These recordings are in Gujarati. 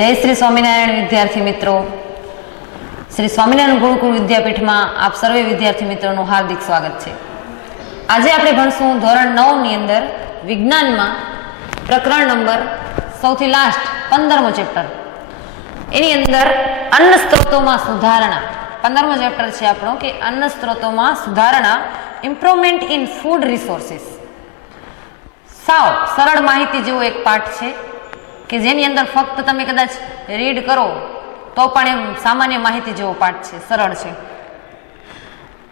જય શ્રી સ્વામિનારાયણ વિદ્યાર્થી મિત્રો, શ્રી સ્વામિનારાયણ ગુરુકુળ વિદ્યાપીઠમાં આપ સર્વે વિદ્યાર્થી મિત્રોનું હાર્દિક સ્વાગત છે. આજે આપણે ભણશું ધોરણ 9 ની અંદર વિજ્ઞાનમાં પ્રકરણ નંબર સૌથી લાસ્ટ 15મો ચેપ્ટર. એની અંદર અન્ન સ્ત્રોતોમાં સુધારણા 15મો ચેપ્ટર છે આપણો કે અન્ન સ્ત્રોતોમાં સુધારણા, ઇમ્પ્રુવમેન્ટ ઇન ફૂડ રિસોર્સિસ. સાવ સરળ માહિતી જેવો એક પાઠ છે કે જેની અંદર ફક્ત તમે કદાચ રીડ કરો તો પણ એમ સામાન્ય માહિતી જેવો પાઠ છે, સરળ છે.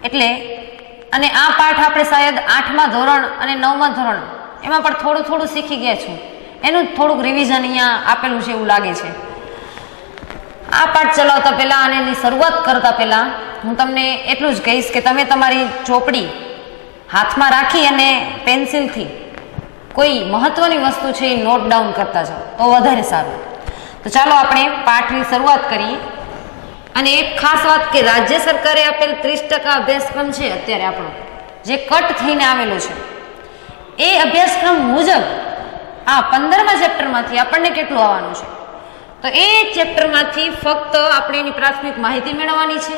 એટલે અને આ પાઠ આપણે શાયદ 8મા ધોરણ અને 9મા ધોરણ એમાં પણ થોડું થોડું શીખી ગયા છું. એનું થોડુંક રિવિઝન અહીંયા આપેલું છે એવું લાગે છે. આ પાઠ ચલાવતા પહેલા અને એની શરૂઆત કરતા પહેલા હું તમને એટલું જ કહીશ કે તમે તમારી ચોપડી હાથમાં રાખી અને પેન્સિલથી કોઈ મહત્વની વસ્તુ છે એ નોટ ડાઉન કરતા જાઓ તો વધારે સારું. તો ચાલો આપણે પાઠની શરૂઆત કરીએ. અને એક ખાસ વાત કે રાજ્ય સરકારે આપેલ 30% અભ્યાસક્રમ છે અત્યારે આપણો જે કટ થઈને આવેલો છે, એ અભ્યાસક્રમ મુજબ આ 15મા ચેપ્ટરમાંથી આપણને કેટલું આવવાનું છે? તો એ ચેપ્ટરમાંથી ફક્ત આપણે એની પ્રાથમિક માહિતી મેળવવાની છે.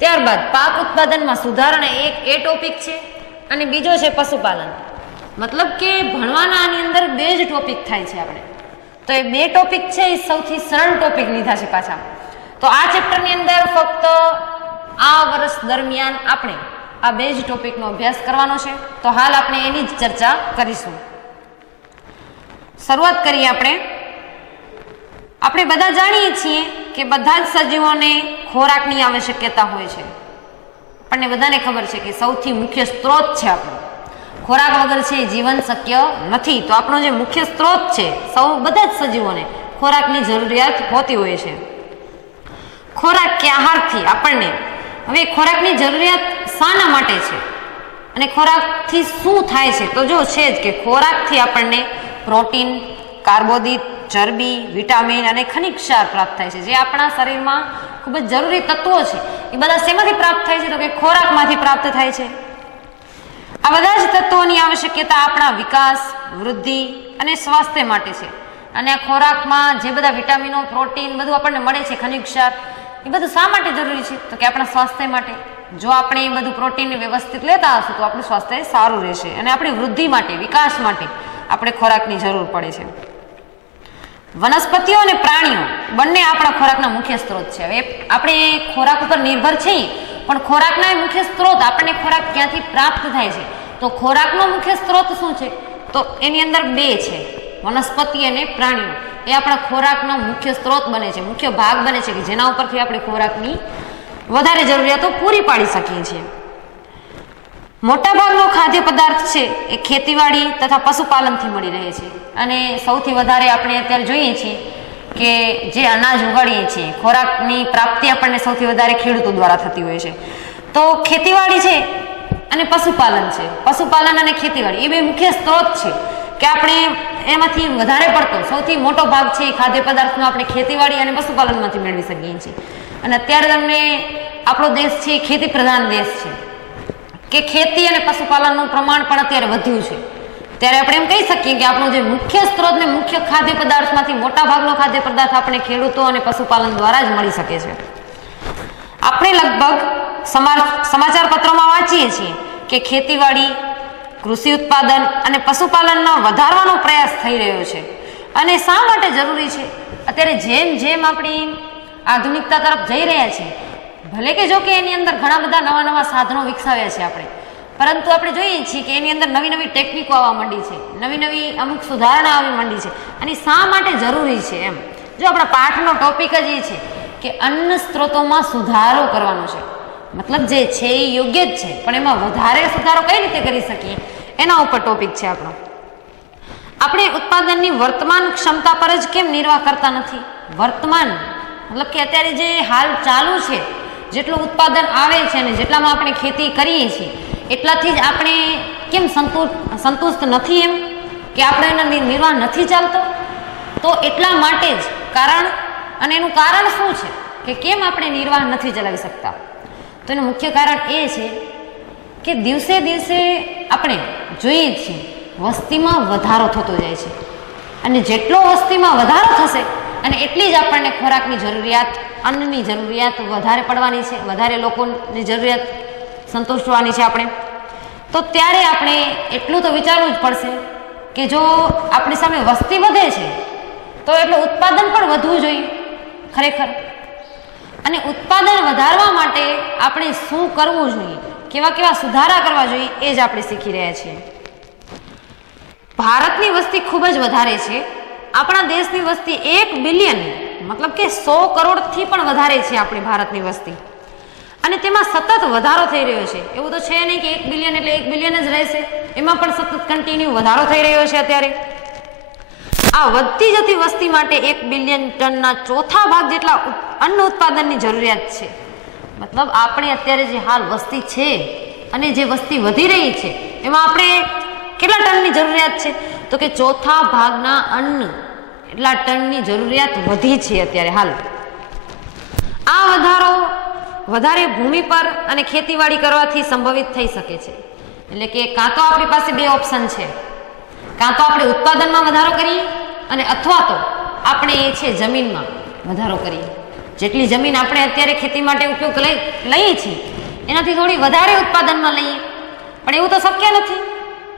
ત્યારબાદ પાક ઉત્પાદનમાં સુધારણા એ ટોપિક છે અને બીજો છે પશુપાલન. મતલબ કે ભણવાના આની અંદર બે જ ટોપિક થાય છે આપણે. તો એ બે ટોપિક છે એ સૌથી સરળ ટોપિક લીધા છે પાછા. તો આ ચેપ્ટરની અંદર ફક્ત આ વર્ષ દરમિયાન આપણે આ બે જ ટોપિકનો અભ્યાસ કરવાનો છે. તો હાલ આપણે એની જ ચર્ચા કરીશું. શરૂઆત કરીએ આપણે બધા જાણીએ છીએ કે બધા જ સજીવોને ખોરાકની આવશ્યકતા હોય છે. આપણને બધાને ખબર છે કે સૌથી મુખ્ય સ્ત્રોત છે આપણો ખોરાક વગર છે જીવન શક્ય નથી. તો આપણો જે મુખ્ય સ્ત્રોત છે, બધા જ સજીવોને ખોરાકની જરૂરિયાત હોતી હોય છે. ખોરાક કે આહારથી આપણને હવે ખોરાકની જરૂરિયાત શાના માટે છે અને ખોરાકથી શું થાય છે? તો જો છે જ કે ખોરાકથી આપણને પ્રોટીન, કાર્બોદિત, ચરબી, વિટામિન અને ખનિજ ક્ષાર પ્રાપ્ત થાય છે, જે આપણા શરીરમાં ખૂબ જ જરૂરી તત્વો છે. એ બધા શેમાંથી પ્રાપ્ત થાય છે? તો કે ખોરાકમાંથી પ્રાપ્ત થાય છે. આ બધા જ તત્વોની આવશ્યકતા આપણા વિકાસ, વૃદ્ધિ અને સ્વાસ્થ્ય માટે છે. અને આ ખોરાકમાં જે બધા વિટામિનો, પ્રોટીન બધું આપણને મળે છે, ખનિજ ક્ષાર, એ બધું શા માટે જરૂરી છે? તો કે આપણા સ્વાસ્થ્ય માટે. જો આપણે એ બધું પ્રોટીનને વ્યવસ્થિત લેતા હશું તો આપણું સ્વાસ્થ્ય સારું રહેશે અને આપણી વૃદ્ધિ માટે, વિકાસ માટે આપણે ખોરાકની જરૂર પડે છે. વનસ્પતિઓ અને પ્રાણીઓ બંને આપણા ખોરાકના મુખ્ય સ્ત્રોત છે. હવે આપણે ખોરાક ઉપર નિર્ભર છીએ, પણ ખોરાકના એ મુખ્ય સ્ત્રોત આપણને ખોરાક ક્યાંથી પ્રાપ્ત થાય છે? તો ખોરાકનો મુખ્ય સ્ત્રોત શું છે? તો એની અંદર બે છે, વનસ્પતિ અને પ્રાણીઓ. એ આપણા ખોરાકનો મુખ્ય સ્ત્રોત બને છે, મુખ્ય ભાગ બને છે કે જેના ઉપરથી આપણે ખોરાકની વધારે જરૂરિયાતો પૂરી પાડી શકીએ છીએ. મોટાભાગનો ખાદ્ય પદાર્થ છે એ ખેતીવાડી તથા પશુપાલનથી મળી રહે છે. અને સૌથી વધારે આપણે અત્યારે જોઈએ છીએ કે જે અનાજ ઉગાડીએ છીએ, ખોરાકની પ્રાપ્તિ આપણને સૌથી વધારે ખેડૂતો દ્વારા થતી હોય છે. તો ખેતીવાડી છે અને પશુપાલન છે. પશુપાલન અને ખેતીવાડી એ બે મુખ્ય સ્ત્રોત છે કે આપણે એમાંથી વધારે પડતો સૌથી મોટો ભાગ છે એ ખાદ્ય પદાર્થનો આપણે ખેતીવાડી અને પશુપાલનમાંથી મેળવી શકીએ છીએ. અને અત્યારે તમને આપણો દેશ છે એ ખેતી પ્રધાન દેશ છે કે ખેતી અને પશુપાલનનું પ્રમાણ પણ અત્યારે વધ્યું છે. ત્યારે આપણે એમ કહી શકીએ કે આપણો જે મુખ્ય સ્ત્રોત ને મુખ્ય ખાદ્ય પદાર્થમાંથી મોટા ભાગનો ખાદ્ય પદાર્થ આપણે ખેડૂતો અને પશુપાલન દ્વારા જ મળી શકે છે. આપણે લગભગ સમાચાર પત્રોમાં વાંચીએ છીએ કે ખેતીવાડી, કૃષિ ઉત્પાદન અને પશુપાલનનો વધારવાનો પ્રયાસ થઈ રહ્યો છે. અને શા માટે જરૂરી છે? અત્યારે જેમ જેમ આપણી આધુનિકતા તરફ જઈ રહ્યા છીએ, ભલે કે જો કે એની અંદર ઘણા બધા નવા નવા સાધનો વિકસાવ્યા છે આપણે, પરંતુ આપણે જોઈએ છીએ કે એની અંદર નવી નવી ટેકનિકો આવવા માંડી છે, નવી નવી અમુક સુધારણા આવવા માંડી છે. અને શા માટે જરૂરી છે? એમ જો આપણા પાઠનો ટોપિક જ એ છે કે અન્ન સ્ત્રોતોમાં સુધારો કરવાનો છે. મતલબ જે છે એ યોગ્ય જ છે, પણ એમાં વધારે સુધારો કઈ રીતે કરી શકીએ એના ઉપર ટોપિક છે આપણો. આપણે ઉત્પાદનની વર્તમાન ક્ષમતા પર જ કેમ નિર્વાહ કરતા નથી? વર્તમાન મતલબ કે અત્યારે જે હાલ ચાલુ છે, જેટલું ઉત્પાદન આવે છે અને જેટલામાં આપણે ખેતી કરીએ છીએ એટલાથી જ આપણે કેમ સંતુષ્ટ નથી? એમ કે આપણે એનો નિર્વાહ નથી ચાલતો? તો એટલા માટે જ કારણ, અને એનું કારણ શું છે કે કેમ આપણે નિર્વાહ નથી ચલાવી શકતા? તો એનું મુખ્ય કારણ એ છે કે દિવસે દિવસે આપણે જોઈએ છીએ વસ્તીમાં વધારો થતો જાય છે. અને જેટલો વસ્તીમાં વધારો થશે અને એટલી જ આપણને ખોરાકની જરૂરિયાત, અન્નની જરૂરિયાત વધારે પડવાની છે, વધારે લોકોની જરૂરિયાત સંતોષવાની છે આપણે. તો ત્યારે આપણે એટલું તો વિચારવું જ પડશે કે જો આપણી સામે વસ્તી વધે છે તો એટલું ઉત્પાદન પણ વધવું જોઈએ ખરેખર. અને ઉત્પાદન વધારવા માટે આપણે શું કરવું જોઈએ, કેવા કેવા સુધારા કરવા જોઈએ, એ જ આપણે શીખી રહ્યા છીએ. ભારતની વસ્તી ખૂબ જ વધારે છે. આપણા દેશની વસ્તી 1 બિલિયન મતલબ કે 100 કરોડથી પણ વધારે છે આપણી ભારતની વસ્તી. અને તેમાં સતત વધારો થઈ રહ્યો છે. એવું તો છે નહીં કે 1 બિલિયન એટલે 1 બિલિયન જ રહેશે, એમાં પણ સતત કન્ટિન્યુ વધારો થઈ રહ્યો છે અત્યારે. આ વધતી જતી વસ્તી માટે 1 બિલિયન ટનના ચોથા ભાગ જેટલા અન્ન ઉત્પાદનની જરૂરિયાત છે. મતલબ આપણે અત્યારે જે હાલ વસ્તી છે અને જે વસ્તી વધી રહી છે એમાં આપણે કેટલા ટનની જરૂરિયાત છે, તો કે ચોથા ભાગના અન્ન એટલા ટનની જરૂરિયાત વધી છે અત્યારે હાલ. આ વધારો વધારે ભૂમિ પર અને ખેતીવાડી કરવાથી સંભવિત થઈ શકે છે. એટલે કે કાં તો આપણી પાસે 2 ઓપ્શન છે, કાં તો આપણે ઉત્પાદનમાં વધારો કરીએ અને અથવા તો આપણે એ છે જમીનમાં વધારો કરીએ. જેટલી જમીન આપણે અત્યારે ખેતી માટે ઉપયોગ લઈએ છીએ એનાથી થોડી વધારે ઉત્પાદનમાં લઈએ, પણ એવું તો શક્ય નથી.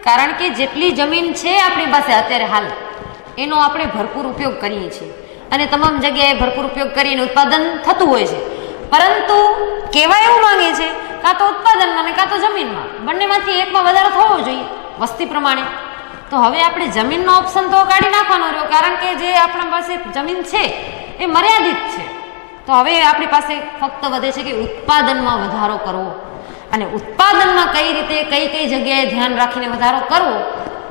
કારણ કે જેટલી જમીન છે આપણી પાસે અત્યારે હાલ એનો આપણે ભરપૂર ઉપયોગ કરીએ છીએ અને તમામ જગ્યાએ ભરપૂર ઉપયોગ કરીને ઉત્પાદન થતું હોય છે. પરંતુ કહેવા એવું માંગે છે કાં તો ઉત્પાદનમાં ને કાં તો જમીનમાં, બંનેમાંથી એકમાં વધારો થવો જોઈએ વસ્તી પ્રમાણે. તો હવે આપણે જમીનનો ઓપ્શન તો કાઢી નાખવાનો રહ્યો, કારણ કે જે આપણા પાસે જમીન છે એ મર્યાદિત છે. તો હવે આપણી પાસે ફક્ત વધે છે કે ઉત્પાદનમાં વધારો કરવો. અને ઉત્પાદનમાં કઈ રીતે કઈ જગ્યાએ ધ્યાન રાખીને વધારો કરવો,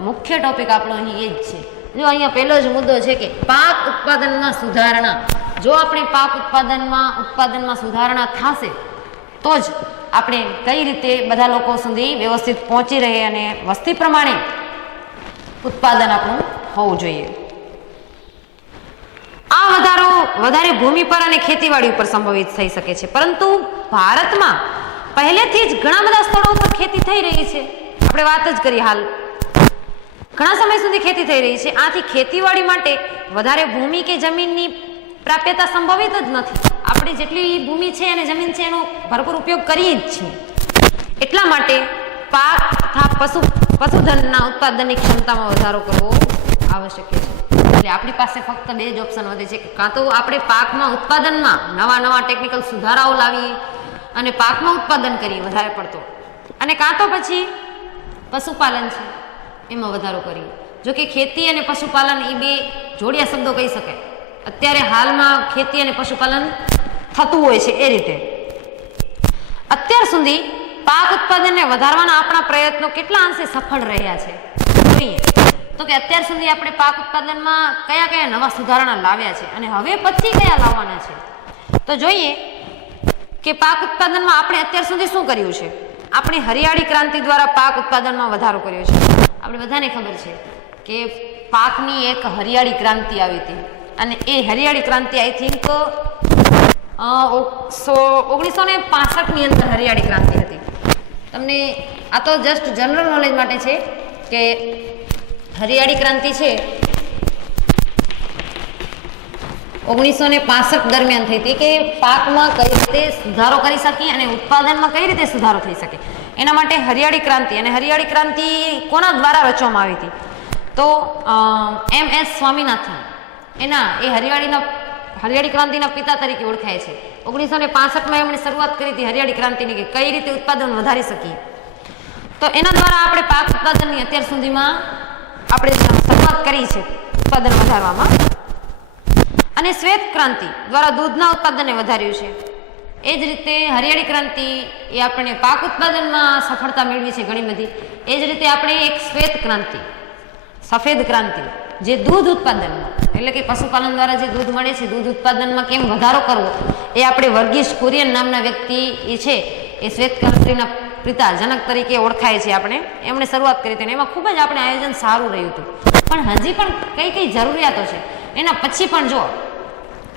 મુખ્ય ટોપિક આપણો અહીં એ જ છે. જો અહીંયા પહેલો જ મુદ્દો છે કે પાક ઉત્પાદનમાં સુધારણા. જો આપણે પાક ઉત્પાદનમાં સુધારણા થશે તો જ આપણે કઈ રીતે બધા લોકો સુધી વ્યવસ્થિત પહોંચી રહે અને વસ્તી પ્રમાણે ઉત્પાદન આપણું હોવું જોઈએ. આ વધારો વધારે ભૂમિ પર અને ખેતીવાડી ઉપર સંભવિત થઈ શકે છે. પરંતુ ભારતમાં પહેલેથી જ ઘણા બધા સ્થળો પર ખેતી થઈ રહી છે. આપણે વાત જ કરી, હાલ ઘણા સમય સુધી ખેતી થઈ રહી છે. આથી ખેતીવાડી માટે વધારે ભૂમિ કે જમીનની પ્રાપ્યતા સંભવિત જ નથી. આપણે જેટલી ભૂમિ છે અને જમીન છે એનો ભરપૂર ઉપયોગ કરીએ જ છીએ. એટલા માટે પાક તથા પશુધનના ઉત્પાદનની ક્ષમતામાં વધારો કરવો આવશ્યક છે. એટલે આપણી પાસે ફક્ત 2 જ ઓપ્શન વધે છે કે કાં તો આપણે પાકમાં ઉત્પાદનમાં નવા ટેકનિકલ સુધારાઓ લાવીએ અને પાકમાં ઉત્પાદન કરીએ વધારે પડતો, અને કાં તો પછી પશુપાલન છે એમાં વધારો કરીએ. જો કે ખેતી અને પશુપાલન એ 2 જોડિયા શબ્દો કહી શકાય. અત્યારે હાલમાં ખેતી અને પશુપાલન થતું હોય છે એ રીતે. અત્યાર સુધી પાક ઉત્પાદનને વધારવાના આપણા પ્રયત્નો કેટલા અંશે સફળ રહ્યા છે જોઈએ તો કે અત્યાર સુધી આપણે પાક ઉત્પાદનમાં કયા નવા સુધારણા લાવ્યા છે અને હવે પછી કયા લાવવાના છે. તો જોઈએ કે પાક ઉત્પાદનમાં આપણે અત્યાર સુધી શું કર્યું છે. આપણે હરિયાળી ક્રાંતિ દ્વારા પાક ઉત્પાદનમાં વધારો કર્યો છે. આપણે બધાને ખબર છે કે પાકની એક હરિયાળી ક્રાંતિ આવી હતી અને એ હરિયાળી ક્રાંતિ આઈ થિંક 1965ની અંદર હરિયાળી ક્રાંતિ હતી. તમને આ તો જસ્ટ જનરલ નોલેજ માટે છે કે હરિયાળી ક્રાંતિ છે 1965 દરમિયાન થઈ હતી કે પાકમાં કઈ રીતે સુધારો કરી શકીએ અને ઉત્પાદનમાં કઈ રીતે સુધારો થઈ શકે એના માટે હરિયાળી ક્રાંતિ. અને હરિયાળી ક્રાંતિ કોના દ્વારા રચવામાં આવી હતી તો MS સ્વામીનાથન એ હરિયાળી ક્રાંતિના પિતા તરીકે ઓળખાય છે. 1965માં એમણે શરૂઆત કરી હતી હરિયાળી ક્રાંતિની કે કઈ રીતે ઉત્પાદન વધારી શકીએ. તો એના દ્વારા આપણે પાક ઉત્પાદનની અત્યાર સુધીમાં આપણે શરૂઆત કરી છે ઉત્પાદન વધારવામાં. અને શ્વેત ક્રાંતિ દ્વારા દૂધના ઉત્પાદનને વધાર્યું છે. એ જ રીતે હરિયાળી ક્રાંતિ એ આપણે પાક ઉત્પાદનમાં સફળતા મેળવી છે ઘણી બધી. એ જ રીતે આપણે એક શ્વેત ક્રાંતિ, સફેદ ક્રાંતિ જે દૂધ ઉત્પાદનમાં એટલે કે પશુપાલન દ્વારા જે દૂધ મળે છે દૂધ ઉત્પાદનમાં કેમ વધારો કરવો એ આપણે વર્ગીસ કુરિયન નામના વ્યક્તિ એ છે એ શ્વેત ક્રાંતિના પિતા જનક તરીકે ઓળખાય છે. એમણે શરૂઆત કરી હતી અને એમાં ખૂબ જ આપણે આયોજન સારું રહ્યું હતું. પણ હજી પણ કઈ જરૂરિયાતો છે એના પછી પણ જો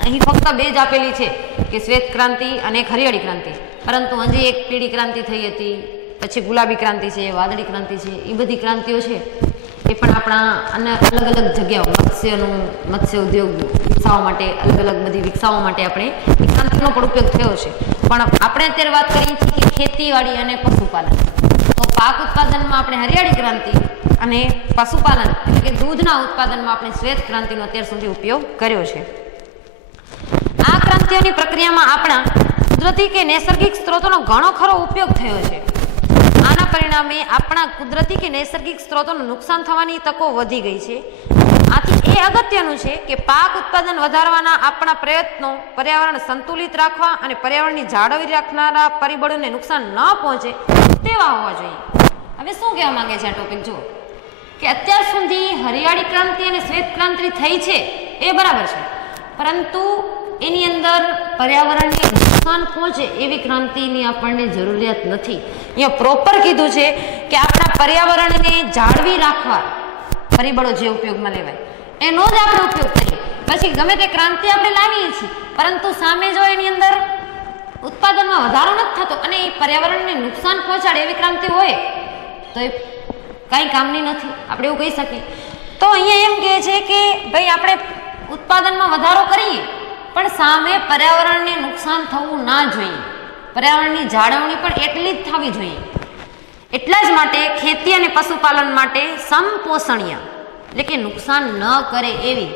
અહીં ફક્ત 2 જ આપેલી છે કે શ્વેત ક્રાંતિ અને એક હરિયાળી ક્રાંતિ, પરંતુ હજી એક પીળી ક્રાંતિ થઈ હતી, પછી ગુલાબી ક્રાંતિ છે, વાદળી ક્રાંતિ છે. એ બધી ક્રાંતિઓ છે એ પણ આપણા અલગ અલગ જગ્યાઓ મત્સ્ય ઉદ્યોગ વિકસાવવા માટે અલગ અલગ બધી વિકસાવવા માટે આપણે એ ક્રાંતિનો પણ ઉપયોગ થયો છે. પણ આપણે અત્યારે વાત કરીએ છીએ કે ખેતીવાડી અને પશુપાલન. તો પાક ઉત્પાદનમાં આપણે હરિયાળી ક્રાંતિ અને પશુપાલન એટલે કે દૂધના ઉત્પાદનમાં આપણે શ્વેત ક્રાંતિનો અત્યાર સુધી ઉપયોગ કર્યો છે. આ ક્રાંતિઓની પ્રક્રિયામાં આપણા કુદરતી કે નૈસર્ગિક સ્ત્રોતોનો ઘણો ખરો ઉપયોગ થયો છે. આના પરિણામે આપણા કુદરતી કે નૈસર્ગિક સ્ત્રોતોનું નુકસાન થવાની તકો વધી ગઈ છે. આથી એ અગત્યનું છે કે પાક ઉત્પાદન વધારવાના આપણા પ્રયત્નો પર્યાવરણ સંતુલિત રાખવા અને પર્યાવરણની જાળવણી રાખનારા પરિબળોને નુકસાન ન પહોંચે તેવા હોવા જોઈએ. હવે શું કહેવા માંગે છે આ ટોપિક? જુઓ કે અત્યાર સુધી હરિયાળી ક્રાંતિ અને શ્વેત ક્રાંતિ થઈ છે એ બરાબર છે, પરંતુ એની અંદર પર્યાવરણને નુકસાન પહોંચે એવી ક્રાંતિની આપણને જરૂરિયાત નથી. અહીંયા પ્રોપર કીધું છે કે આપણા પર્યાવરણને જાળવી રાખવા પરિબળો જે ઉપયોગમાં લેવાય એનો જ આપણે ઉપયોગ કરીએ. પછી ગમે તે ક્રાંતિ આપણે લાવીએ છીએ, પરંતુ સામે જો એની અંદર ઉત્પાદનમાં વધારો નથી થતો અને એ પર્યાવરણને નુકસાન પહોંચાડે એવી ક્રાંતિ હોય તો એ કાંઈ કામની નથી, આપણે એવું કહી શકીએ. તો અહીંયા એમ કહે છે કે ભાઈ આપણે ઉત્પાદનમાં વધારો કરીએ પણ સામે પર્યાવરણને નુકસાન થવું ના જોઈએ. પર્યાવરણની જાળવણી પણ એટલી જ થવી જોઈએ. એટલા જ માટે ખેતી અને પશુપાલન માટે સમપોષણીય એટલે કે નુકસાન ન કરે એવી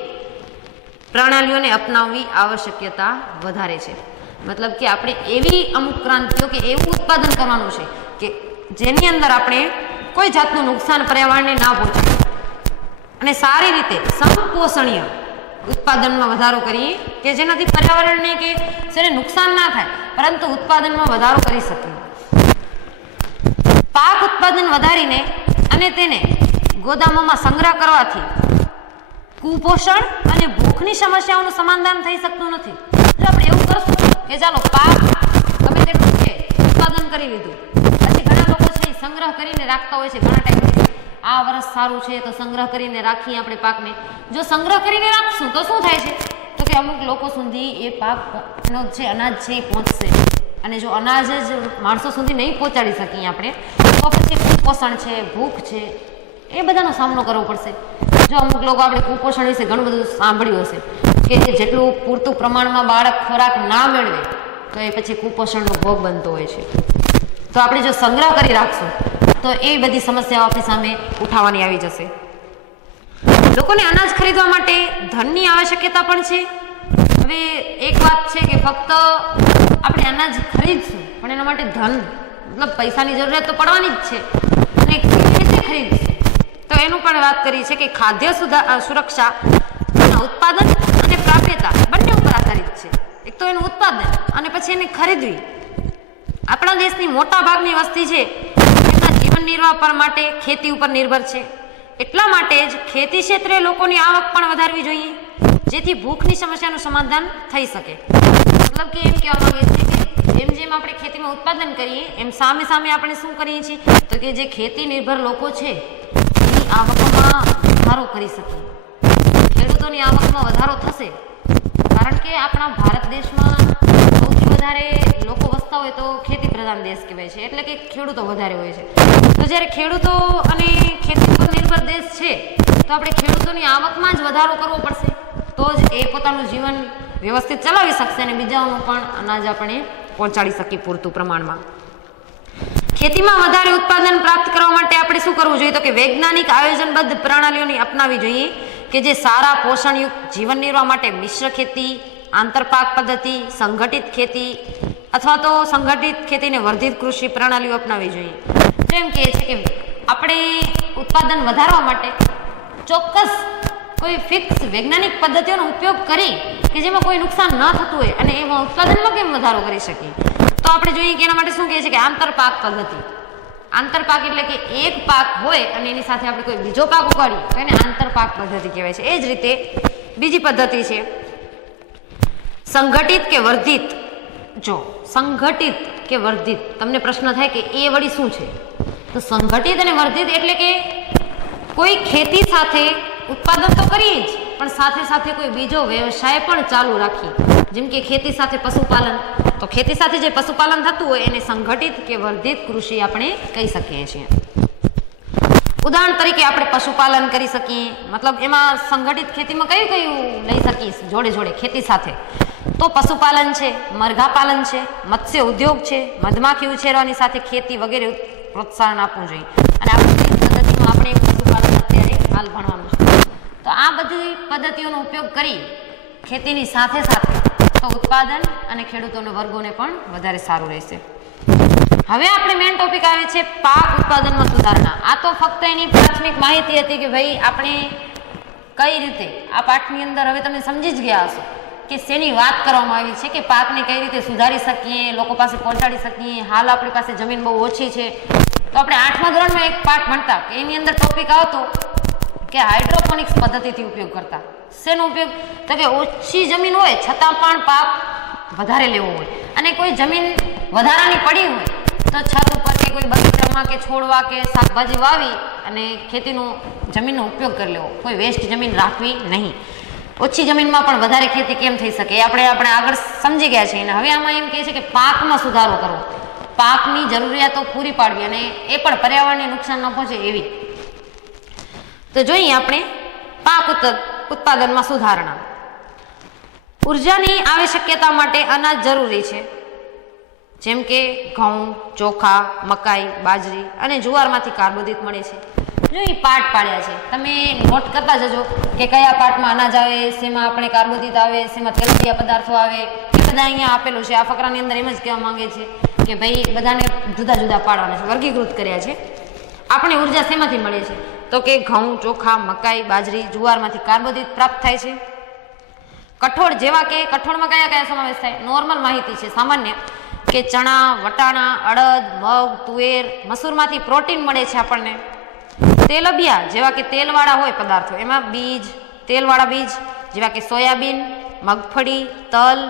પ્રણાલીઓને અપનાવવી આવશ્યકતા વધારે છે. મતલબ કે આપણે એવી અમુક ક્રાંતિઓ કે એવું ઉત્પાદન કરવાનું છે કે જેની અંદર આપણે કોઈ જાતનું નુકસાન પર્યાવરણને ના પહોંચે અને સારી રીતે સમપોષણીય ઉત્પાદનમાં વધારો કરીએ કે જેનાથી પર્યાવરણને કે જેને નુકસાન ના થાય પરંતુ ઉત્પાદનમાં વધારો કરી શકીએ. પાક ઉત્પાદન વધારીને અને તેને ગોદામોમાં સંગ્રહ કરવાથી કુપોષણ અને ભૂખની સમસ્યાઓનું સમાધાન થઈ શકતું નથી. જો આપણે એવું કરશું કે ચાલો પાક ગમે તેટલું છે ઉત્પાદન કરી લીધું, પછી ઘણા લોકો છે સંગ્રહ કરીને રાખતા હોય છે ઘણા ટાઈમ, આ વર્ષ સારું છે તો સંગ્રહ કરીને રાખીએ આપણે પાકને. જો સંગ્રહ કરીને રાખશું તો શું થાય છે તો કે અમુક લોકો સુધી એ પાકનો જે અનાજ છે એ પહોંચશે અને જો અનાજ જ માણસો સુધી નહીં પહોંચાડી શકીએ આપણે તો પછી કુપોષણ છે, ભૂખ છે, એ બધાનો સામનો કરવો પડશે. જો અમુક લોકો આપણે કુપોષણ વિશે ઘણું બધું સાંભળ્યું હશે કે જેટલું પૂરતું પ્રમાણમાં બાળક ખોરાક ના મેળવે તો એ પછી કુપોષણનો ભોગ બનતો હોય છે. તો આપણે જો સંગ્રહ કરી રાખશું તો એ બધી સમસ્યાઓ આપણી સામે ઉઠાવવાની આવી જશે. લોકોને અનાજ ખરીદવા માટે ધનની આવશ્યકતા પણ છે. હવે એક વાત છે કે ફક્ત આપણે અનાજ ખરીદશું પણ એના માટે ધન મતલબ પૈસાની જરૂરિયાત તો પડવાની જ છે અને કેવી રીતે ખરીદશે તો એનું પણ વાત કરી છે કે ખાદ્ય સુરક્ષા ઉત્પાદન અને પ્રાપ્યતા બંને ઉપર આધારિત છે. એક તો એનું ઉત્પાદન અને પછી એને ખરીદવી. આપણા દેશની મોટા ભાગની વસ્તી છે એમના જીવન નિર્વાહ પર માટે ખેતી ઉપર નિર્ભર છે. એટલા માટે જ ખેતી ક્ષેત્રે લોકોની આવક પણ વધારવી જોઈએ જેથી ભૂખની સમસ્યાનું સમાધાન થઈ શકે. મતલબ કે એમ કહેવા માંગે છે કે જેમ જેમ આપણે ખેતીમાં ઉત્પાદન કરીએ એમ સામે સામે આપણે શું કરીએ છીએ તો કે જે ખેતી નિર્ભર લોકો છે એની આવકમાં વધારો કરી શકીએ. ખેડૂતોની આવકમાં વધારો થશે કારણ કે આપણા ભારત દેશમાં સૌથી વધારે લોકો વસતા હોય તો ખેતી પ્રધાન દેશ કહેવાય છે, એટલે કે ખેડૂતો વધારે હોય છે. તો જ્યારે ખેડૂતો અને ખેતી પર નિર્ભર દેશ છે તો આપણે ખેડૂતોની આવકમાં જ વધારો કરવો પડશે તો જ એ પોતાનું જીવન વ્યવસ્થિત ચલાવી શકશે અને બીજાઓનું પણ અનાજ આપણે પહોંચાડી શકીએ પૂરતું પ્રમાણમાં. ખેતીમાં વધારે ઉત્પાદન પ્રાપ્ત કરવા માટે આપણે શું કરવું જોઈએ તો કે વૈજ્ઞાનિક આયોજનબદ્ધ પ્રણાલીઓની અપનાવી જોઈએ કે જે સારા પોષણયુક્ત જીવન નિર્વાહ માટે મિશ્ર ખેતી, આંતરપાક પદ્ધતિ, સંગઠિત ખેતી અથવા તો સંગઠિત ખેતીને વર્ધિત કૃષિ પ્રણાલીઓ અપનાવવી જોઈએ. જેમ કે છે કે આપણે ઉત્પાદન વધારવા માટે ચોક્કસ કોઈ ફિક્સ વૈજ્ઞાનિક પદ્ધતિઓનો ઉપયોગ કરી કે જેમાં કોઈ નુકસાન ન થતું હોય અને એમાં ઉત્પાદનમાં કેમ વધારો કરી શકીએ તો આપણે જોઈએ કે એના માટે શું કહે છે કે આંતરપાક પદ્ધતિ. આંતરપાક એટલે કે એક પાક હોય અને એની સાથે આપણે કોઈ બીજો પાક ઉગાડીએ તો એને આંતરપાક પદ્ધતિ કહેવાય છે. એ જ રીતે બીજી પદ્ધતિ છે સંગઠિત કે વર્ધિત. જો સંગઠિત કે વર્ધિત તમને પ્રશ્ન થાય કે એ વળી શું છે તો સંગઠિત અને વર્ધિત એટલે કે કોઈ ખેતી સાથે ઉત્પાદન તો કરીએ જ પણ સાથે સાથે કોઈ બીજો વ્યવસાય પણ ચાલુ રાખીએ. જેમ કે ખેતી સાથે પશુપાલન, તો ખેતી સાથે જે પશુપાલન થતું હોય એને સંગઠિત કે વર્ધિત કૃષિ આપણે કહી શકીએ છીએ. ઉદાહરણ તરીકે આપણે પશુપાલન કરી શકીએ, મતલબ એમાં સંગઠિત ખેતીમાં કયું કયું લઈ શકીશ જોડે જોડે ખેતી સાથે, તો પશુપાલન છે, મરઘા પાલન છે, મત્સ્ય ઉદ્યોગ છે, મધમાખી ઉછેરવાની સાથે ખેતી વગેરે પ્રોત્સાહન આપવું જોઈએ. અને આ બધી પદ્ધતિમાં આપણે પશુપાલન અત્યારે હાલ ભણવાનું છે. તો આ બધી પદ્ધતિઓનો ઉપયોગ કરી ખેતીની સાથે સાથે તો ઉત્પાદન અને ખેડૂતોના વર્ગોને પણ વધારે સારું રહેશે. હવે આપણે મેઇન ટોપિક આવે છે પાક ઉત્પાદનમાં સુધારણા. આ તો ફક્ત એની પ્રાથમિક માહિતી હતી કે ભાઈ આપણે કઈ રીતે આ પાઠની અંદર હવે તમે સમજી જ ગયા હશો કે શેની વાત કરવામાં આવી છે, કે પાકને કઈ રીતે સુધારી શકીએ, લોકો પાસે પહોંચાડી શકીએ. હાલ આપણી પાસે જમીન બહુ ઓછી છે, તો આપણે 8મા ધોરણમાં એક પાઠ ભણતા કે એની અંદર ટોપિક આવતો કે હાઇડ્રોપોનિક્સ પદ્ધતિથી ઉપયોગ કરતા. શેનો ઉપયોગ? તો કે ઓછી જમીન હોય છતાં પણ પાક વધારે લેવો હોય, અને કોઈ જમીન વધારાની પડી હોય તો છત ઉપર કે કોઈ બગીચામાં કે છોડવા કે શાકભાજી વાવી અને ખેતીનો જમીનનો ઉપયોગ કરી લેવો, કોઈ વેસ્ટ જમીન રાખવી નહીં. ઓછી જમીનમાં પણ વધારે ખેતી કેમ થઈ શકે એ આપણે આગળ સમજી ગયા છીએ. અને હવે આમાં એમ કહે છે કે પાકમાં સુધારો કરવો, પાકની જરૂરિયાતો પૂરી પાડવી અને એ પણ પર્યાવરણને નુકસાન ન પહોંચે એવી. તો જોઈએ આપણે પાક ઉત્પાદનમાં સુધારણા. ઉર્જાની આવશ્યકતા માટે અનાજ જરૂરી છે, જેમ કે ઘઉં, ચોખા, મકાઈ, બાજરી અને જુવારમાંથી કાર્બોદિત મળે છે. જો એ પાઠ પાડ્યા છે, તમે નોટ કરતા જજો કે કયા પાઠમાં અનાજ આવે, શેમાં આપણે કાર્બોદિત આવે, શેમાં તેલબિયા પદાર્થો આવે, એ બધા અહીંયા આપેલું છે. આ ફકરાની અંદર એમ જ કહેવા માંગે છે કે ભાઈ બધાને જુદા જુદા પાડવાના છે, વર્ગીકૃત કર્યા છે. આપણે ઉર્જા શેમાંથી મળે છે? તો કે ઘઉં, ચોખા, મકાઈ, બાજરી, જુવારમાંથી કાર્બોદિત પ્રાપ્ત થાય છે. કઠોળ જેવા કે કઠોળમાં કયા કયા સમાવેશ થાય? નોર્મલ માહિતી છે, સામાન્ય, કે ચણા, વટાણા, અડદ, મગ, તુવેર, મસૂરમાંથી પ્રોટીન મળે છે આપણને. તેલબિયા જેવા કે તેલવાળા હોય પદાર્થો, એમાં બીજ, તેલવાળા બીજ જેવા કે સોયાબીન, મગફળી, તલ,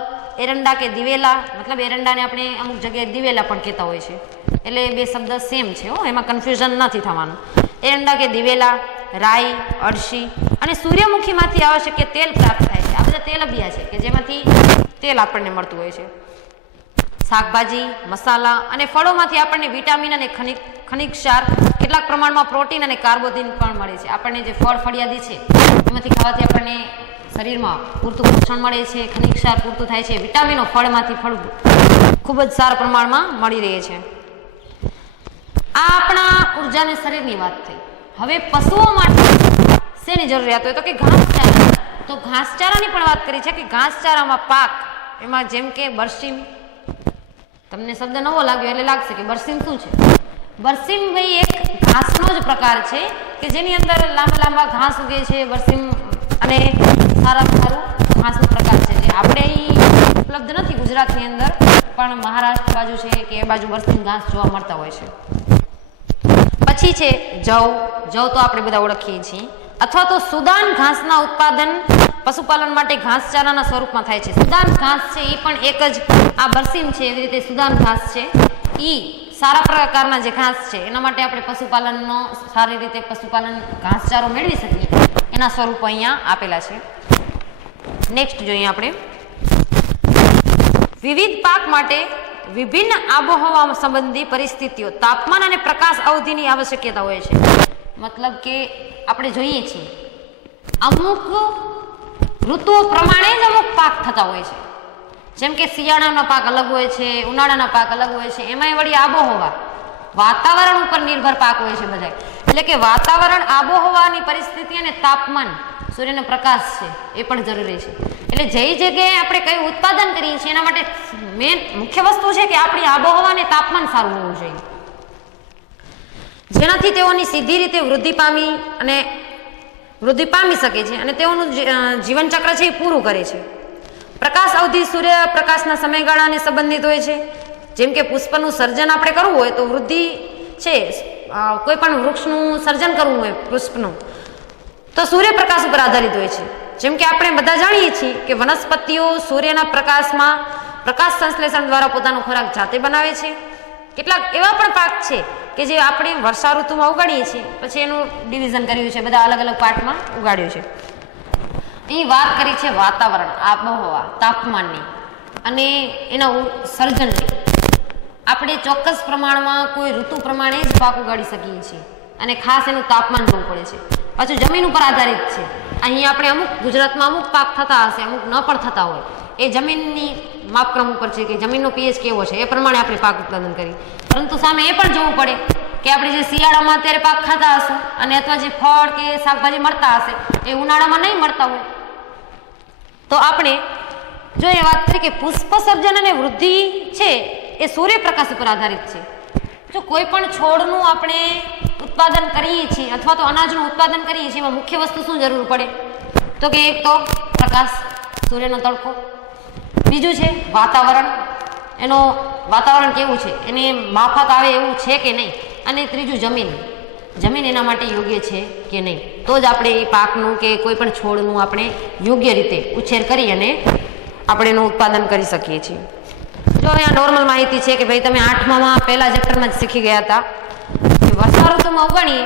એરંડા કે દિવેલા, મતલબ એરંડાને આપણે અમુક જગ્યાએ દિવેલા પણ કહેતા હોય છે, એટલે બે શબ્દ સેમ છે, એમાં કન્ફ્યુઝન નથી થવાનું. એરંડા કે દિવેલા, રાઈ, અળસી અને સૂર્યમુખીમાંથી આવશ્યક તેલ પ્રાપ્ત થાય છે. આ બધા તેલબિયા છે કે જેમાંથી તેલ આપણને મળતું હોય છે. શાકભાજી, મસાલા અને ફળોમાંથી આપણને વિટામિન અને ખનિજ ક્ષાર, કેટલાક પ્રમાણમાં પ્રોટીન અને કાર્બોદિત પણ મળે છે. આપણને જે ફળ ફળિયાદી છે એમાંથી ખાવાથી આપણને શરીરમાં પૂરતું પોષણ મળે છે, ખનિજ ક્ષાર પૂરતું થાય છે, વિટામિનો ફળમાંથી ખૂબ જ સારા પ્રમાણમાં મળી રહે છે. આ આપણા ઉર્જા અને શરીરની વાત થઈ. હવે પશુઓ માટે શેની જરૂરિયાત હોય? તો કે ઘાસચારા. તો ઘાસચારાની પણ વાત કરી છે કે ઘાસચારામાં પાક, એમાં જેમ કે બરસીમ, તમને શબ્દ નવો લાગ્યો એટલે લાગશે કે બરસીમ શું છે? બરસીમ ભાઈ એક ઘાસનો જ પ્રકાર છે કે જેની અંદર લાંબા લાંબા ઘાસ ઉગે છે. બરસીમ અને સારામાં સારું ઘાસનો પ્રકાર છે જે આપણે અહીં ઉપલબ્ધ નથી ગુજરાતની અંદર, પણ મહારાષ્ટ્ર બાજુ છે કે એ બાજુ બરસીમ ઘાસ જોવા મળતા હોય છે. પછી છે જવ. જવ તો આપણે બધા ઓળખીએ છીએ. અથવા તો સુદાન ઘાસના ઉત્પાદન પશુપાલન માટે ઘાસચારાના સ્વરૂપમાં થાય છે. સુદાન ઘાસ છે એ પણ એક જ આ બરસીમ છે, એવી રીતે સુદાન ઘાસ છે એ સારા પ્રકારના જે ઘાસ છે એના માટે આપણે પશુપાલનનો સારી રીતે પશુપાલન ઘાસચારો મેળવી શકીએ એના સ્વરૂપો અહીંયા આપેલા છે. નેક્સ્ટ જોઈએ આપણે વિવિધ પાક માટે વિભિન્ન આબોહવા સંબંધી પરિસ્થિતિઓ, તાપમાન અને પ્રકાશ અવધિની આવશ્યકતા હોય છે. મતલબ કે આપણે જોઈએ છીએ અમુક ઋતુઓ પ્રમાણે જ અમુક પાક થતા હોય છે. જેમ કે શિયાળાના પાક અલગ હોય છે, ઉનાળાના પાક અલગ હોય છે, એમાંય વળી આબોહવા વાતાવરણ ઉપર નિર્ભર પાક હોય છે બધા. એટલે કે વાતાવરણ, આબોહવાની પરિસ્થિતિ અને તાપમાન, સૂર્યનો પ્રકાશ છે એ પણ જરૂરી છે. એટલે જે જગ્યાએ આપણે કયું ઉત્પાદન કરીએ છીએ એના માટે મેન મુખ્ય વસ્તુ છે કે આપણી આબોહવા અને તાપમાન સારું હોવું જોઈએ, જેનાથી તેઓની સીધી રીતે વૃદ્ધિ પામી શકે છે અને તેઓનું જીવનચક્ર છે એ પૂરું કરે છે. પ્રકાશ અવધિ સૂર્યપ્રકાશના સમયગાળાને સંબંધિત હોય છે. જેમ કે પુષ્પનું સર્જન આપણે કરવું હોય તો વૃદ્ધિ છે, કોઈ પણ વૃક્ષનું સર્જન કરવું હોય પુષ્પનું, તો સૂર્યપ્રકાશ ઉપર આધારિત હોય છે. જેમ કે આપણે બધા જાણીએ છીએ કે વનસ્પતિઓ સૂર્યના પ્રકાશમાં પ્રકાશ સંશ્લેષણ દ્વારા પોતાનો ખોરાક જાતે બનાવે છે. કેટલાક એવા પણ પાક છે કે જે આપણે વર્ષા ઋતુમાં ઉગાડીએ છીએ, પછી એનું ડિવિઝન કર્યું છે, બધા અલગ અલગ પાર્ટમાં ઉગાડ્યું છે. અહીં વાત કરી છે વાતાવરણ, આબોહવા, તાપમાનની અને એના સર્જનની. આપણે ચોક્કસ પ્રમાણમાં કોઈ ઋતુ પ્રમાણે જ પાક ઉગાડી શકીએ છીએ. અને ખાસ એનું તાપમાન જોવું પડે છે. પાછું જમીન ઉપર આધારિત છે. અહીં આપણે અમુક ગુજરાતમાં અમુક પાક થતા હશે, અમુક ન પણ થતા હોય. એ જમીનની માપક્રમ ઉપર છે કે જમીનનો pH કેવો છે, એ પ્રમાણે આપણે પાક ઉત્પાદન કરીએ. પરંતુ સામે એ પણ જોવું પડે કે આપણે જે શિયાળામાં અત્યારે પાક ખાતા હશું અને અથવા જે ફળ કે શાકભાજી મળતા હશે એ ઉનાળામાં નહીં મળતા હોય, તો આપણે જો એ વાત કરીએ કે પુષ્પ સર્જન અને વૃદ્ધિ છે એ સૂર્યપ્રકાશ ઉપર આધારિત છે. જો કોઈ પણ છોડનું આપણે ઉત્પાદન કરીએ છીએ અથવા તો અનાજનું ઉત્પાદન કરીએ છીએ, એમાં મુખ્ય વસ્તુ શું જરૂર પડે? તો કે એક તો પ્રકાશ, સૂર્યનો તડકો, બીજું છે વાતાવરણ, એનો વાતાવરણ કેવું છે, એને માફક આવે એવું છે કે નહીં, અને ત્રીજું જમીન એના માટે યોગ્ય છે કે નહીં. તો જ આપણે એ પાકનું કે કોઈ પણ છોડનું આપણે યોગ્ય રીતે ઉછેર કરી અને આપણે એનું ઉત્પાદન કરી શકીએ છીએ. જો અહીંયા નોર્મલ માહિતી છે કે ભાઈ તમે 8માં પહેલા ચેપ્ટરમાં જ શીખી ગયા હતા કે વર્ષા ઋતુમાં ઉગાડીએ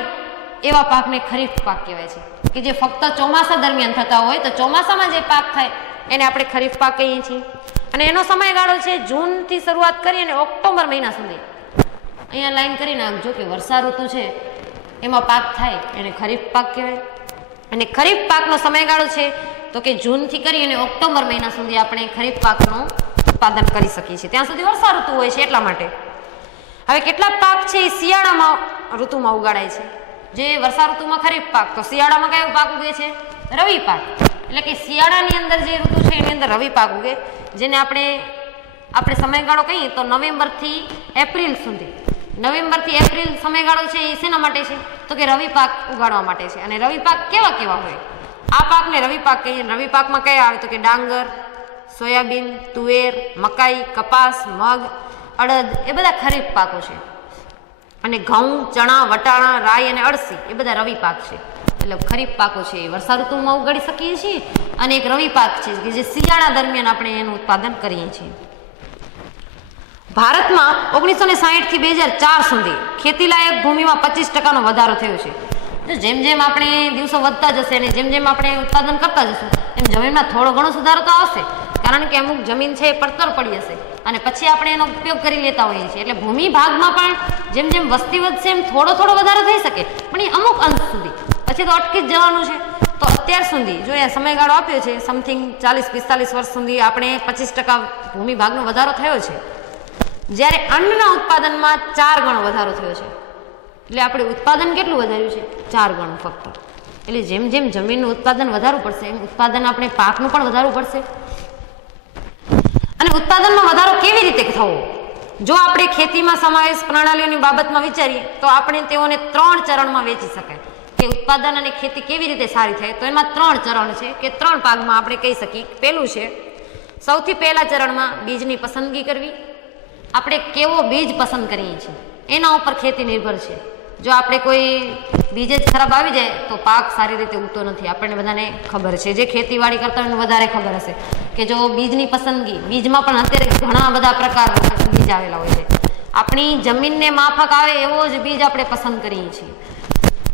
એવા પાકને ખરીફ પાક કહેવાય છે, કે જે ફક્ત ચોમાસા દરમિયાન થતા હોય. તો ચોમાસામાં જે પાક થાય એને આપણે ખરીફ પાક કહીએ છીએ. અને એનો સમયગાળો છે જૂનથી શરૂઆત કરી અને ઓક્ટોબર મહિના સુધી. અહીંયા લાઈન કરી નાખજો કે વર્ષા ઋતુ છે એમાં પાક થાય એને ખરીફ પાક કહેવાય. અને ખરીફ પાકનો સમયગાળો છે તો કે જૂનથી કરી અને ઓક્ટોબર મહિના સુધી આપણે ખરીફ પાકનું ઉત્પાદન કરી શકીએ છીએ. ત્યાં સુધી વર્ષા ઋતુ હોય છે એટલા માટે. હવે કેટલાક પાક છે એ શિયાળામાં ઋતુમાં ઉગાડાય છે, જે વર્ષા ઋતુમાં ખરીફ પાક. તો શિયાળામાં કયો પાક ઉગે છે? રવિ પાક. એટલે કે શિયાળાની અંદર જે ઋતુ છે એની અંદર રવિ પાક ઉગે, જેને આપણે સમયગાળો કહીએ તો નવેમ્બરથી એપ્રિલ સુધી. નવેમ્બરથી એપ્રિલ સમયગાળો છે એ શેના માટે છે? તો કે રવિ પાક ઉગાડવા માટે છે. અને રવિ પાક કેવા કેવા હોય? આ પાકને રવિ પાક કહીએ. રવિ પાકમાં કયા આવે? તો કે ડાંગર, સોયાબીન, તુવેર, મકાઈ, કપાસ, મગ, અડદ, એ બધા ખરીફ પાકો છે. અને ઘઉં, ચણા, વટાણા, રાઈ અને અળસી એ બધા રવિ પાક છે. એટલે ખરીફ પાકો છે એ વર્ષા ઋતુમાં ઉગાડી શકીએ છીએ. અને એક રવિ પાક છે કે જે શિયાળા દરમિયાન આપણે એનું ઉત્પાદન કરીએ છીએ. ભારતમાં 1960 થી 2004 સુધી ખેતીલાયક ભૂમિમાં 25% વધારો થયો છે. જેમ જેમ આપણે દિવસો વધતા જશે અને જેમ જેમ આપણે ઉત્પાદન કરતા જશું એમ જમીનમાં થોડો ઘણો સુધારો તો આવશે, કારણ કે અમુક જમીન છે એ પડતર પડી હશે અને પછી આપણે એનો ઉપયોગ કરી લેતા હોઈએ છીએ. એટલે ભૂમિ ભાગમાં પણ જેમ જેમ વસ્તી વધશે એમ થોડો વધારો થઈ શકે, પણ એ અમુક અંશ સુધી, પછી તો અટકી જ જવાનું છે. તો અત્યાર સુધી જો એ સમયગાળો આપ્યો છે સમથિંગ 40-45 વર્ષ સુધી આપણે 25% ભૂમિ ભાગનો વધારો થયો છે. જ્યારે અન્નના ઉત્પાદનમાં 4 ગણો વધારો થયો છે. એટલે આપણે ઉત્પાદન કેટલું વધાર્યું છે? 4 ગણું ફક્ત. એટલે જેમ જેમ જમીનનું ઉત્પાદન વધારવું પડશે એમ ઉત્પાદન આપણે પાકનું પણ વધારવું પડશે. અને ઉત્પાદનમાં વધારો કેવી રીતે થવો? જો આપણે ખેતીમાં સમાવેશ પ્રણાલીઓની બાબતમાં વિચારીએ તો આપણે તેઓને 3 ચરણમાં વેચી શકાય કે ઉત્પાદન અને ખેતી કેવી રીતે સારી થાય. તો એમાં 3 ચરણ છે કે 3 ભાગમાં આપણે કહી શકીએ. પહેલું છે, સૌથી પહેલા ચરણમાં બીજની પસંદગી કરવી. આપણે કેવો બીજ પસંદ કરીએ છીએ એના ઉપર ખેતી નિર્ભર છે. જો આપણે કોઈ બીજ જ ખરાબ આવી જાય તો પાક સારી રીતે ઉગતો નથી. આપણને બધાને ખબર છે, જે ખેતીવાડી કરતા હોય એને વધારે ખબર હશે કે જો બીજની પસંદગી, બીજમાં પણ અત્યારે ઘણા બધા પ્રકારના બીજ આવેલા હોય છે. આપણી જમીનને માફક આવે એવો જ બીજ આપણે પસંદ કરીએ છીએ.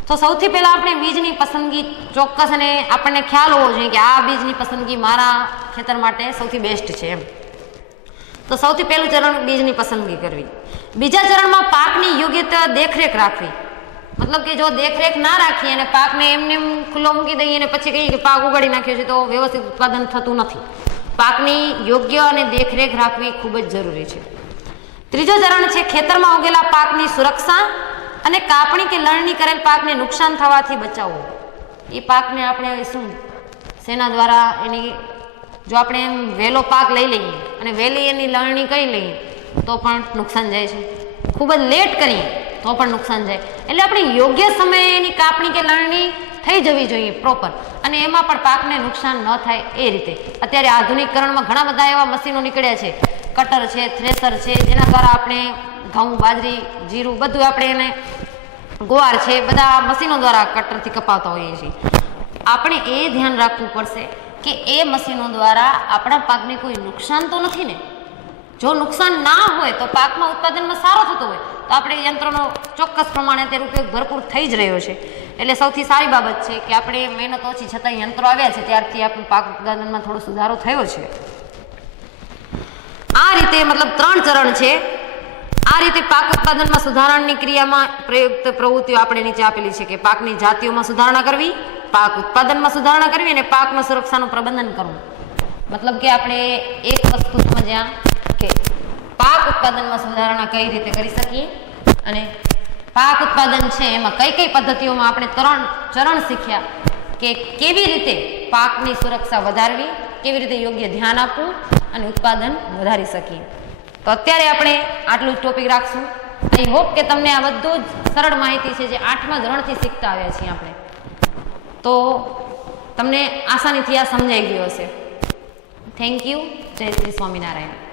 તો સૌથી પહેલાં આપણે બીજની પસંદગી ચોક્કસ અને આપણને ખ્યાલ હોવો જોઈએ કે આ બીજની પસંદગી મારા ખેતર માટે સૌથી બેસ્ટ છે એમ. તો સૌથી પહેલું ચરણ બીજની પસંદગી કરવી. બીજા ચરણમાં પાકની યોગ્ય દેખરેખ રાખવી. મતલબ કે જો દેખરેખ ના રાખીએ અને પાકને એમને ખુલ્લો મૂકી દઈએ અને પછી કહીએ કે પાક ઉગાડી નાખ્યો છે તો વ્યવસ્થિત ઉત્પાદન થતું નથી. પાકની યોગ્ય અને દેખરેખ રાખવી ખૂબ જ જરૂરી છે. ત્રીજો ચરણ છે ખેતરમાં ઉગેલા પાકની સુરક્ષા અને કાપણી કે લણણી કરેલ પાકને નુકસાન થવાથી બચાવવો. એ પાકને આપણે શું શેના દ્વારા એની જો આપણે એમ વહેલો પાક લઈ લઈએ અને વહેલી એની લણણી કરી લઈએ તો પણ નુકસાન જાય છે. ખૂબ જ લેટ કરીએ તો પણ નુકસાન જાય. એટલે આપણે યોગ્ય સમયે એની કાપણી કે લણણી થઈ જવી જોઈએ પ્રોપર, અને એમાં પણ પાકને નુકસાન ન થાય એ રીતે. અત્યારે આધુનિકરણમાં ઘણા બધા એવા મશીનો નીકળ્યા છે, કટર છે, થ્રેસર છે, જેના દ્વારા આપણે ઘઉં, બાજરી, જીરું બધું આપણે એને ગુવાર છે બધા મશીનો દ્વારા કટરથી કપાવતા હોઈએ છીએ. આપણે એ ધ્યાન રાખવું પડશે કે એ મશીનો દ્વારા આપણા પાકને કોઈ નુકસાન તો નથી ને. જો નુકસાન ના હોય તો પાકમાં ઉત્પાદનમાં સારો થતો હોય તો આપણે યંત્રોનો ચોક્કસ પ્રમાણે અત્યારે ઉપયોગ ભરપૂર થઈ જ રહ્યો છે. એટલે સૌથી સારી બાબત છે કે આપણે મહેનત ઓછી છતાં યંત્રો આવ્યા છે ત્યારથી આપણું પાક ઉત્પાદનમાં થોડો સુધારો થયો છે. આ રીતે મતલબ 3 ચરણ છે આ રીતે પાક ઉત્પાદનમાં સુધારણાની ક્રિયામાં પ્રયુક્ત પ્રવૃત્તિઓ આપણે નીચે આપેલી છે કે પાકની જાતિઓમાં સુધારણા કરવી, પાક ઉત્પાદનમાં સુધારણા કરવી અને પાકમાં સુરક્ષાનું પ્રબંધન કરવું. મતલબ કે આપણે એક વસ્તુ સમજ્યા કે પાક ઉત્પાદનમાં સુધારણા કઈ રીતે કરી શકીએ અને પાક ઉત્પાદન છે એમાં કઈ કઈ પદ્ધતિઓમાં આપણે 3 ચરણ શીખ્યા કે કેવી રીતે પાકની સુરક્ષા વધારવી, કેવી રીતે યોગ્ય ધ્યાન આપવું અને ઉત્પાદન વધારી શકીએ. તો અત્યારે આપણે આટલું જ ટોપિક રાખશું. આઈ હોપ કે તમને આ બધું જ સરળ માહિતી છે જે 8મા ધોરણથી શીખતા આવ્યા છીએ આપણે, તો તમને આસાનીથી આ સમજાઈ ગયું હશે. Thank you. જય શ્રી સ્વામિનારાયણ.